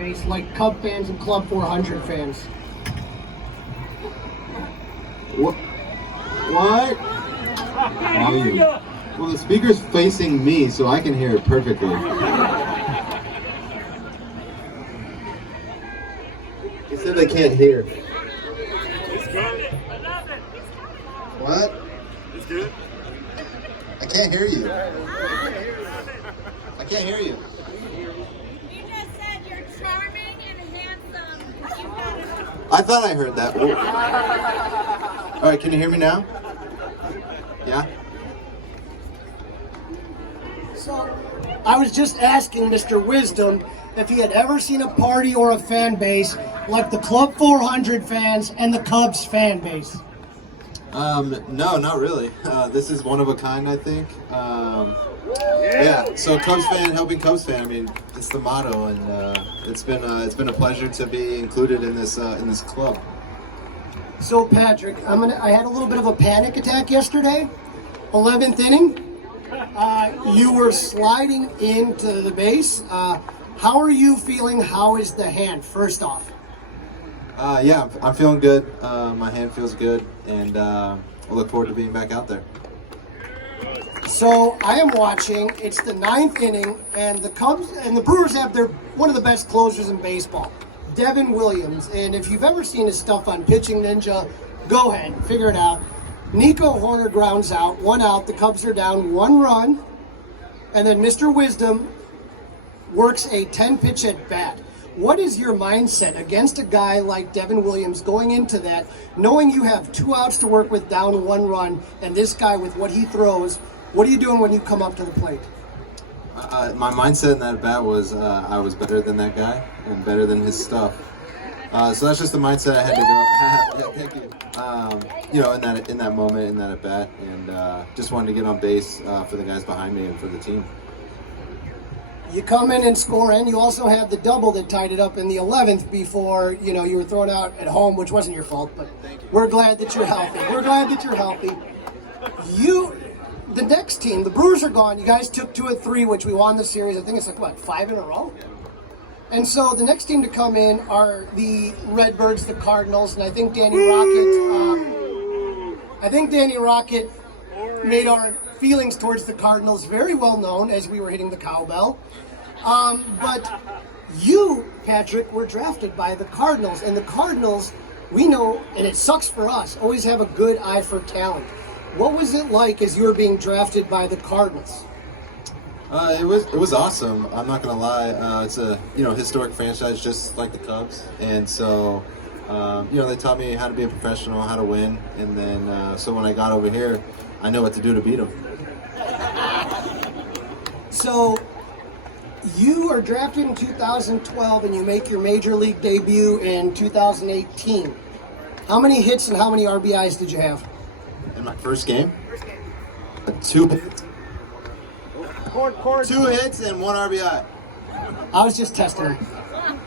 base, like Cub fans and Club 400 fans? What? Volume. Well, the speaker's facing me, so I can hear it perfectly. He said they can't hear. What? It's good. I can't hear you. I can't hear you. You just said you're charming and handsome. I thought I heard that. Whoa. All right, can you hear me now? Yeah? So, I was just asking Mr. Wisdom if he had ever seen a party or a fan base like the Club 400 fans and the Cubs fan base. No, not really. This is one of a kind, I think. Yeah. So Cubs fan helping Cubs fan. I mean, it's the motto, and it's been a pleasure to be included in this club. So Patrick, I had a little bit of a panic attack yesterday. 11th inning. You were sliding into the base. How are you feeling? How is the hand? First off. Yeah, I'm feeling good. My hand feels good, and I look forward to being back out there. So I am watching. It's the 9th inning, and the Cubs and the Brewers have one of the best closers in baseball, Devin Williams. And if you've ever seen his stuff on Pitching Ninja, go ahead, figure it out. Nico Horner grounds out, 1 out. The Cubs are down 1 run, and then Mr. Wisdom works a 10-pitch at bat. What is your mindset against a guy like Devin Williams going into that, knowing you have 2 outs to work with, down 1 run, and this guy with what he throws? What are you doing when you come up to the plate? My mindset in that bat was I was better than that guy and better than his stuff. So that's just the mindset I had to go. Yeah, thank you. You know, in that moment, in that at bat, and just wanted to get on base for the guys behind me and for the team. You come in and score, and you also have the double that tied it up in the 11th before, you were thrown out at home, which wasn't your fault, but we're glad that you're healthy. We're glad that you're healthy. The next team, the Brewers are gone. You guys took 2 of 3, which we won the series. I think it's 5 in a row? And so the next team to come in are the Redbirds, the Cardinals, and I think Danny Rocket made our feelings towards the Cardinals very well known as we were hitting the cowbell. But you, Patrick, were drafted by the Cardinals, and the Cardinals, we know, and it sucks for us, always have a good eye for talent. What was it like as you were being drafted by the Cardinals? It was awesome. I'm not gonna lie. It's a historic franchise just like the Cubs, and so they taught me how to be a professional, how to win, and then so when I got over here, I know what to do to beat them. So you are drafted in 2012, and you make your major league debut in 2018. How many hits and how many RBIs did you have? In my first game, 2 hits. 2 hits and 1 RBI. I was just testing him.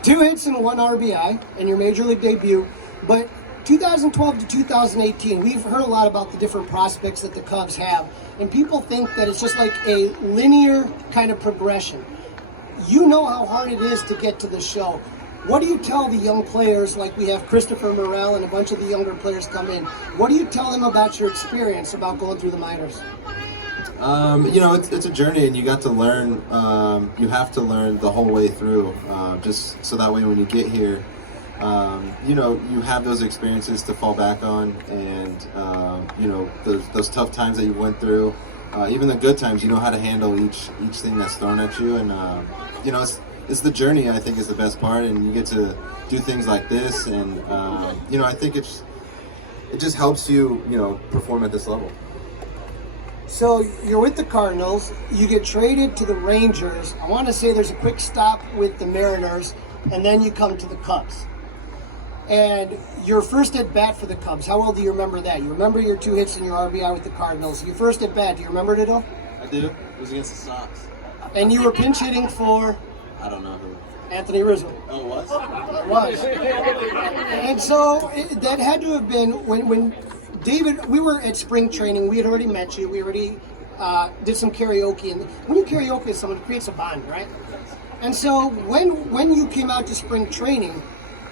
2 hits and 1 RBI in your major league debut. But 2012 to 2018, we've heard a lot about the different prospects that the Cubs have. And people think that it's just like a linear kind of progression. You know how hard it is to get to the show. What do you tell the young players, like we have Christopher Morel and a bunch of the younger players come in? What do you tell them about your experience about going through the minors? It's a journey, and you got to learn. You have to learn the whole way through, just so that way when you get here, you have those experiences to fall back on, and those tough times that you went through, even the good times. You know how to handle each thing that's thrown at you, and it's the journey. I think is the best part, and you get to do things like this, and I think it just helps you perform at this level. So you're with the Cardinals, you get traded to the Rangers. I want to say there's a quick stop with the Mariners, and then you come to the Cubs. And your first at bat for the Cubs, how well do you remember that? You remember your 2 hits and your RBI with the Cardinals. Your first at bat, do you remember it at all? I do. It was against the Sox. And you were pinch hitting for? I don't know who. Anthony Rizzo. Oh, it was? It was. And so that had to have been when David, we were at spring training. We had already met you. We already did some karaoke. And when you karaoke with someone, it creates a bond, right? And so when you came out to spring training,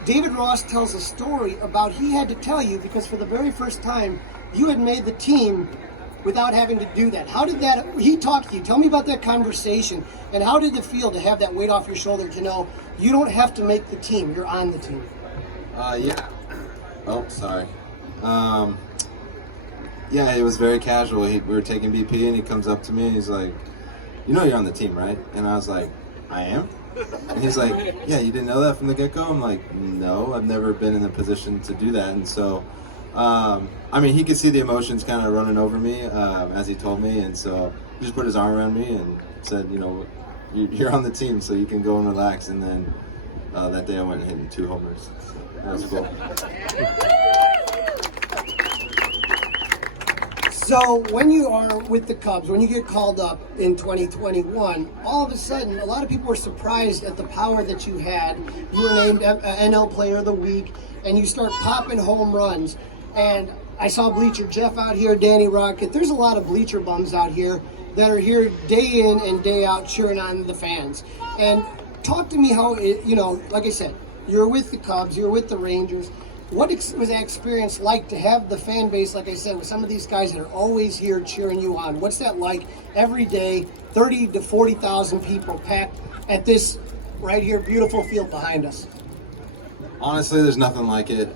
David Ross tells a story about he had to tell you because for the very first time you had made the team without having to do that. How did that, he talked to you, tell me about that conversation, and how did it feel to have that weight off your shoulder to know you don't have to make the team, you're on the team? Yeah. Oh, sorry. Yeah, it was very casual. We were taking BP and he comes up to me and he's like, you know you're on the team, right? And I was like, I am? And he's like, yeah, you didn't know that from the get-go? I'm like, no, I've never been in a position to do that. And so, I mean, he could see the emotions kind of running over me as he told me. And so he just put his arm around me and said, you know, you're on the team, so you can go and relax. And then that day I went and hit 2 homers. That was cool. So when you are with the Cubs, when you get called up in 2021, all of a sudden, a lot of people were surprised at the power that you had. You were named NL Player of the Week, and you start popping home runs. And I saw Bleacher Jeff out here, Danny Rocket. There's a lot of bleacher bums out here that are here day in and day out cheering on the fans. And talk to me how, like I said, you're with the Cubs, you're with the Rangers. What was that experience like to have the fan base, like I said, with some of these guys that are always here cheering you on? What's that like every day, 30 to 40,000 people packed at this right here beautiful field behind us? Honestly, there's nothing like it.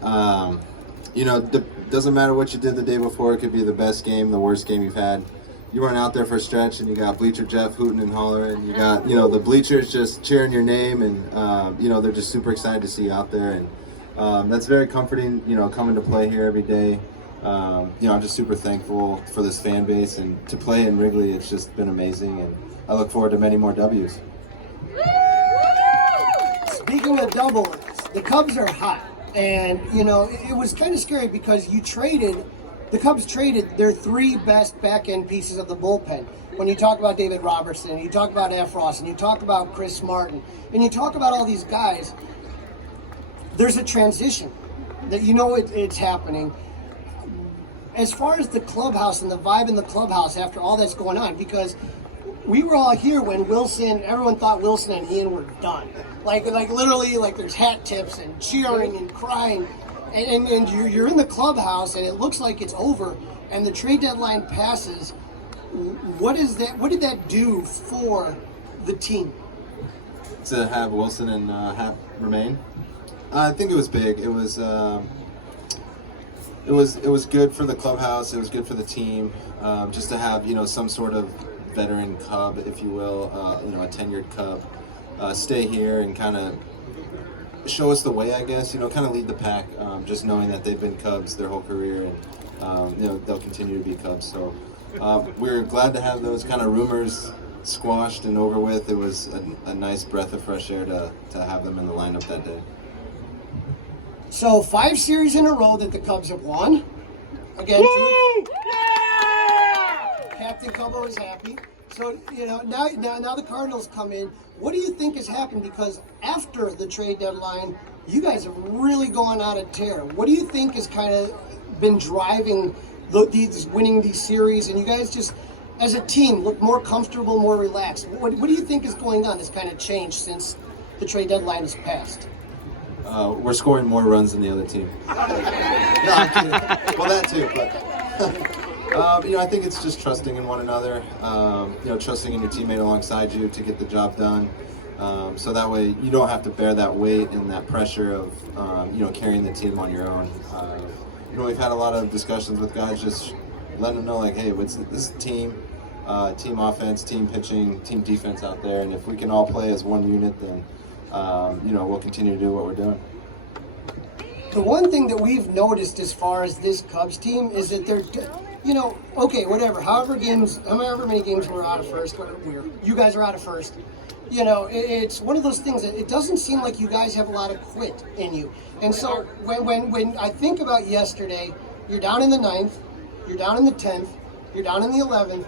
Doesn't matter what you did the day before. It could be the best game, the worst game you've had. You weren't out there for a stretch, and you got Bleacher Jeff hooting and hollering, and you got, the bleachers just cheering your name, and, they're just super excited to see you out there. And that's very comforting, coming to play here every day. I'm just super thankful for this fan base, and to play in Wrigley, it's just been amazing, and I look forward to many more W's. Speaking of doubles, the Cubs are hot, and, it was kind of scary because the Cubs traded their 3 best back-end pieces of the bullpen. When you talk about David Robertson, and you talk about F. Ross, and you talk about Chris Martin, and you talk about all these guys, there's a transition that it's happening. As far as the clubhouse and the vibe in the clubhouse after all that's going on, because we were all here when everyone thought Wilson and Ian were done. Like literally, like there's hat tips and cheering and crying, and you're in the clubhouse and it looks like it's over, and the trade deadline passes. What did that do for the team? To have Wilson and have remain? I think it was big. It was good for the clubhouse. It was good for the team, just to have some sort of veteran Cub, if you will, a tenured Cub, stay here and kind of show us the way. I guess kind of lead the pack. Just knowing that they've been Cubs their whole career, and they'll continue to be Cubs. So we're glad to have those kind of rumors squashed and over with. It was a nice breath of fresh air to have them in the lineup that day. So 5 series in a row that the Cubs have won. Again, Captain Cubbo is happy. So, now the Cardinals come in. What do you think has happened? Because after the trade deadline, you guys have really gone out of tear. What do you think has kind of been driving winning these series? And you guys just, as a team, look more comfortable, more relaxed. What do you think is going on that's kind of changed since the trade deadline has passed? We're scoring more runs than the other team. No, I'm kidding. Well, that too, but I think it's just trusting in one another. Trusting in your teammate alongside you to get the job done. So that way you don't have to bear that weight and that pressure of carrying the team on your own. We've had a lot of discussions with guys, just letting them know like, hey, this is a team offense, team pitching, team defense out there, and if we can all play as one unit, then we'll continue to do what we're doing. The one thing that we've noticed as far as this Cubs team is that they're, however many games we're out of first, you guys are out of first. It's one of those things that it doesn't seem like you guys have a lot of quit in you. And so when I think about yesterday, you're down in the 9th, you're down in the 10th, you're down in the 11th,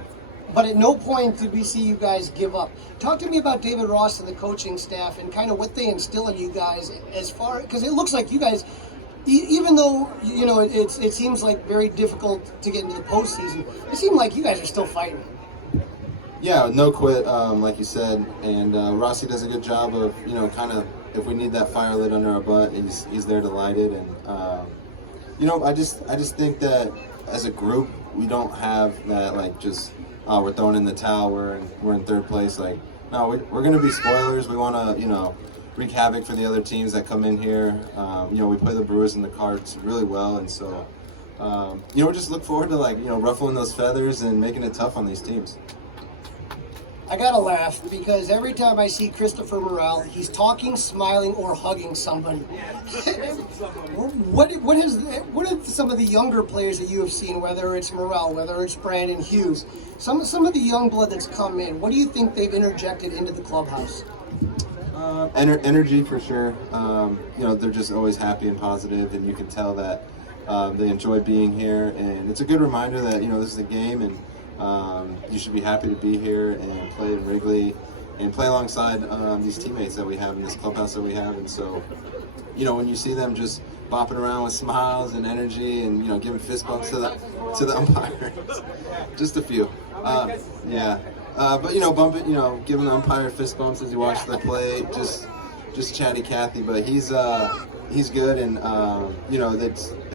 but at no point did we see you guys give up. Talk to me about David Ross and the coaching staff and kind of what they instill in you guys because it looks like you guys, even though, it seems like very difficult to get into the postseason, it seems like you guys are still fighting. Yeah, no quit, like you said, and Rossi does a good job of, kind of, if we need that fire lit under our butt, he's there to light it, and I just think that as a group, we don't have that like just we're throwing in the towel, we're in third place. Like, no, we're gonna be spoilers. We want to wreak havoc for the other teams that come in here. We play the Brewers and the Cards really well, and so we just look forward to ruffling those feathers and making it tough on these teams. I gotta laugh because every time I see Christopher Morel, he's talking, smiling, or hugging somebody. What are some of the younger players that you have seen, whether it's Morel, whether it's Brandon Hughes, some of the young blood that's come in? What do you think they've interjected into the clubhouse? Energy for sure. They're just always happy and positive, and you can tell that they enjoy being here. And it's a good reminder that this is a game, and you should be happy to be here and play in Wrigley and play alongside these teammates that we have in this clubhouse that we have. And so, when you see them just bopping around with smiles and energy and giving fist bumps to the umpires, just a few, yeah. But bump it, giving the umpire fist bumps as you watch the play, just chatty Cathy. But he's good, and that's.